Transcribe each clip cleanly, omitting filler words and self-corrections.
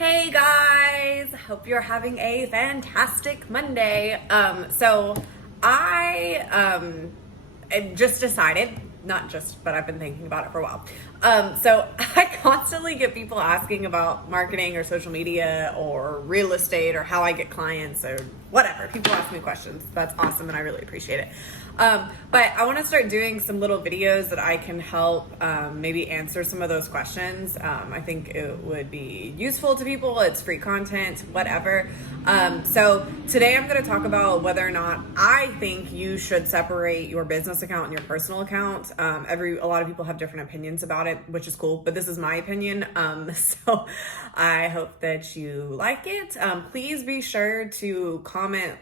Hey guys, hope you're having a fantastic Monday. I just decided, not just, but I've been thinking about it for a while. I constantly get people asking about marketing or social media or real estate or how I get clients or whatever. People ask me questions. That's awesome and I really appreciate it. But I want to start doing some little videos that I can help maybe answer some of those questions. I think it would be useful to people. It's free content, whatever. So today I'm going to talk about whether or not I think you should separate your business account and your personal account. A lot of people have different opinions about it, which is cool, but this is my opinion. So I hope that you like it. Please be sure to comment,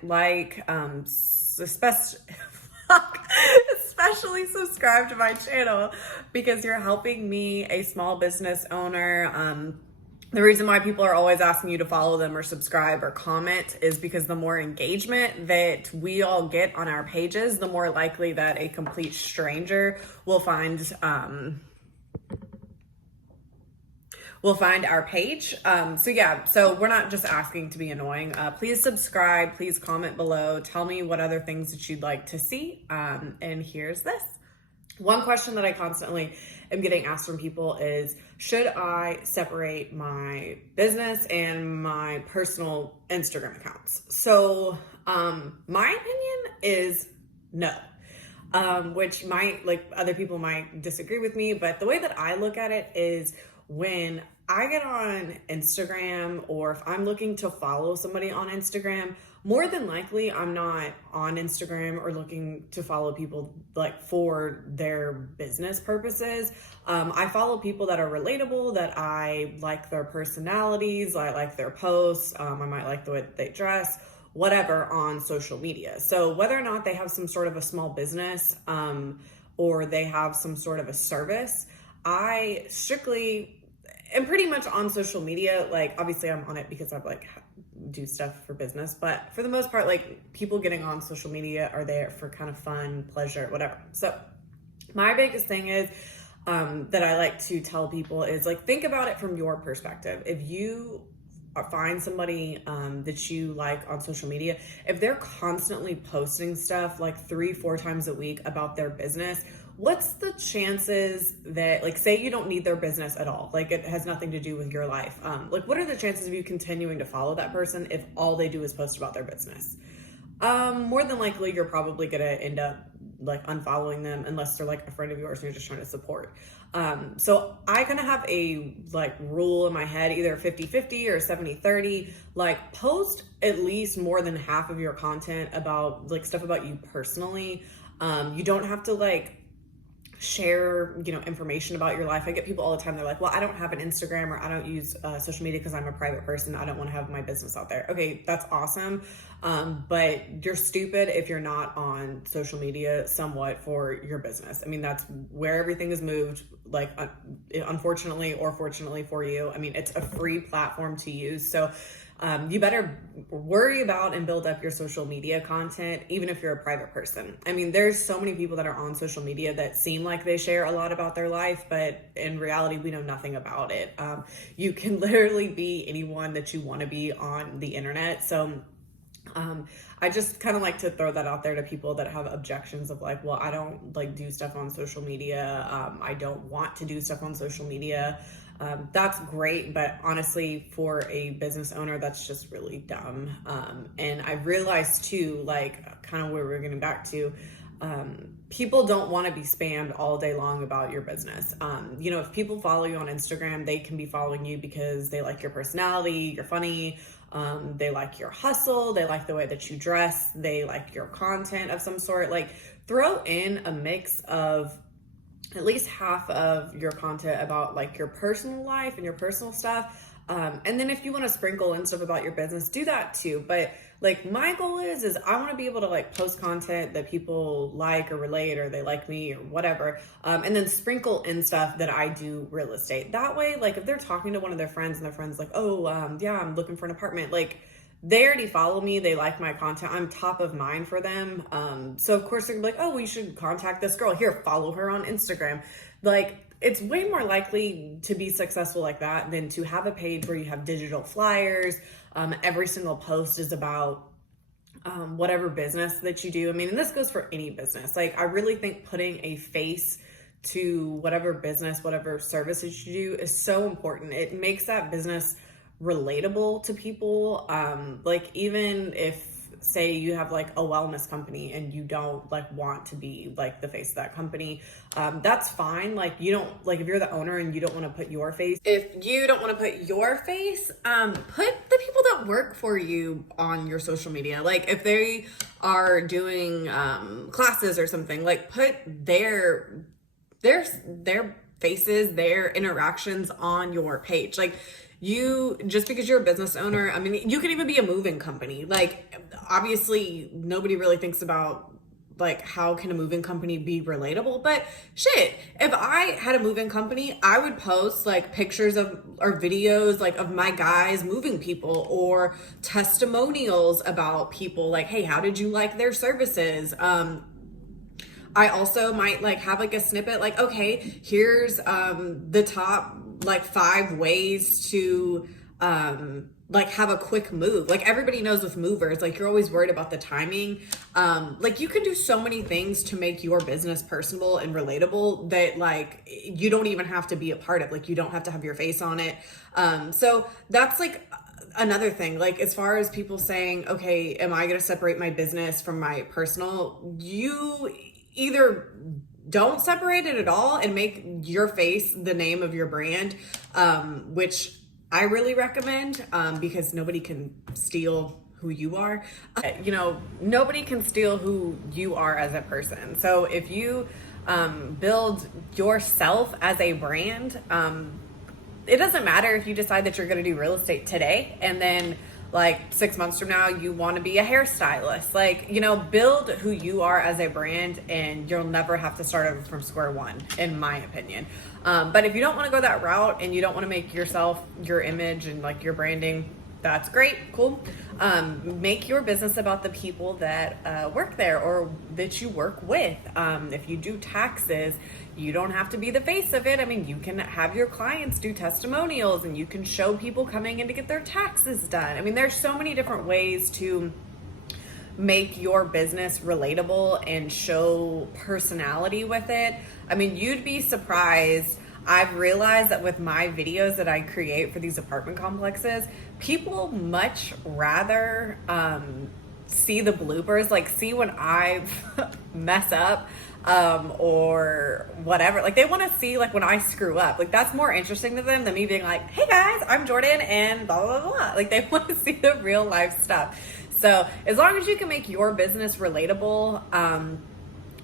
especially subscribe to my channel because you're helping me, a small business owner. The reason why people are always asking you to follow them or subscribe or comment is because the more engagement that we all get on our pages, the more likely that a complete stranger will find our page. So we're not just asking to be annoying. Please subscribe, please comment below. Tell me what other things that you'd like to see. And here's this. One question that I constantly am getting asked from people is, should I separate my business and my personal Instagram accounts? So my opinion is no. Which might, other people might disagree with me, but the way that I look at it is, when I get on Instagram or if I'm looking to follow somebody on Instagram, more than likely I'm not on Instagram or looking to follow people for their business purposes. I follow people that are relatable, that I like their personalities, I like their posts, I might like the way that they dress, whatever, on social media. So whether or not they have some sort of a small business or they have some sort of a service, I strictly am pretty much on social media. Obviously I'm on it because I do stuff for business, but for the most part, people getting on social media are there for kind of fun, pleasure, whatever. So my biggest thing is that I like to tell people is think about it from your perspective. If you find somebody that you like on social media, if they're constantly posting stuff 3-4 times a week about their business, what's the chances that, say you don't need their business at all, it has nothing to do with your life, what are the chances of you continuing to follow that person if all they do is post about their business? More than likely you're probably gonna end up unfollowing them unless they're a friend of yours and you're just trying to support. So I kind of have a rule in my head, either 50-50 or 70-30, post at least more than half of your content about stuff about you personally. You don't have to share, information about your life. I get people all the time. They're like, well, I don't have an Instagram or I don't use social media because I'm a private person. I don't want to have my business out there. Okay, that's awesome. But you're stupid if you're not on social media somewhat for your business. I mean, that's where everything is moved, unfortunately or fortunately for you. I mean, it's a free platform to use. So you better worry about and build up your social media content, even if you're a private person. I mean, there's so many people that are on social media that seem like they share a lot about their life, but in reality, we know nothing about it. You can literally be anyone that you want to be on the internet. So I just kind of like to throw that out there to people that have objections of well, I don't do stuff on social media. I don't want to do stuff on social media. That's great, but honestly, for a business owner, that's just really dumb. And I realized too, kind of where we're getting back to, people don't want to be spammed all day long about your business. If people follow you on Instagram, they can be following you because they like your personality, you're funny, they like your hustle, they like the way that you dress, they like your content of some sort. Throw in a mix of at least half of your content about your personal life and your personal stuff. And then if you want to sprinkle in stuff about your business, do that too. But my goal is I want to be able to post content that people like or relate, or they like me or whatever. And then sprinkle in stuff that I do real estate. That way, if they're talking to one of their friends and their friend's yeah, I'm looking for an apartment. They already follow me. They like my content. I'm top of mind for them. So of course they're gonna be oh, we should contact this girl. Here, follow her on Instagram. it's way more likely to be successful like that than to have a page where you have digital flyers. Every single post is about whatever business that you do. I mean, and this goes for any business. Like, I really think putting a face to whatever business, whatever services you do is so important. It makes that business relatable to people. Like, even if, say you have like a wellness company and you don't like want to be like the face of that company, that's fine. Like, you don't, like, if you're the owner and you don't want to put your face, if you don't want to put your face, put the people that work for you on your social media. Like, if they are doing classes or something, like, put their faces, their interactions on your page. Like, you, just because you're a business owner, I mean, you could even be a moving company. Like, obviously nobody really thinks about like, how can a moving company be relatable? But shit, if I had a moving company, I would post like pictures of or videos like of my guys moving people, or testimonials about people, like, hey, how did you like their services? I also might like have like a snippet, like, okay, here's the top like 5 ways to like have a quick move. Like, everybody knows with movers, like, you're always worried about the timing. Like, you can do so many things to make your business personable and relatable that like you don't even have to be a part of. Like, you don't have to have your face on it. So that's like another thing. Like, as far as people saying, okay, am I going to separate my business from my personal? You either don't separate it at all and make your face the name of your brand, which I really recommend, because nobody can steal who you are. You know, nobody can steal who you are as a person. So if you build yourself as a brand, it doesn't matter if you decide that you're going to do real estate today and then like 6 months from now you want to be a hairstylist. Like, you know, build who you are as a brand and you'll never have to start over from square one, in my opinion. But if you don't want to go that route and you don't want to make yourself, your image and like your branding, that's great, cool. Make your business about the people that work there or that you work with. If you do taxes, you don't have to be the face of it. I mean, you can have your clients do testimonials and you can show people coming in to get their taxes done. I mean, there's so many different ways to make your business relatable and show personality with it. I mean, you'd be surprised. I've realized that with my videos that I create for these apartment complexes, people much rather see the bloopers, like see when I mess up or whatever. Like, they want to see like when I screw up. Like, that's more interesting to them than me being like, hey guys, I'm Jordan and blah, blah, blah, blah. Like, they want to see the real life stuff. So as long as you can make your business relatable,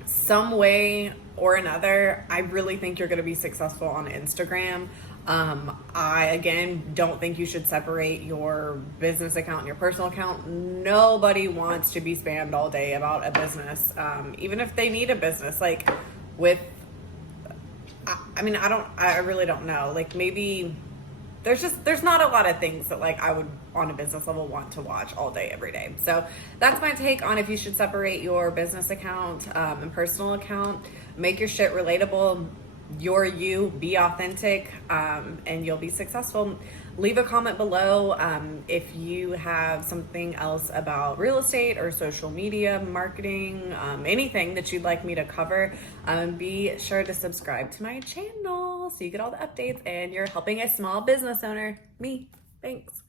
some way or another, I really think you're going to be successful on Instagram. I, again, don't think you should separate your business account and your personal account. Nobody wants to be spammed all day about a business, even if they need a business. Like, with, I mean, I really don't know. Like, maybe there's not a lot of things that like I would on a business level want to watch all day, every day. So that's my take on if you should separate your business account and personal account. Make your shit relatable. You're you, be authentic, and you'll be successful. Leave a comment below if you have something else about real estate or social media marketing, anything that you'd like me to cover. Be sure to subscribe to my channel so you get all the updates and you're helping a small business owner, me. Thanks.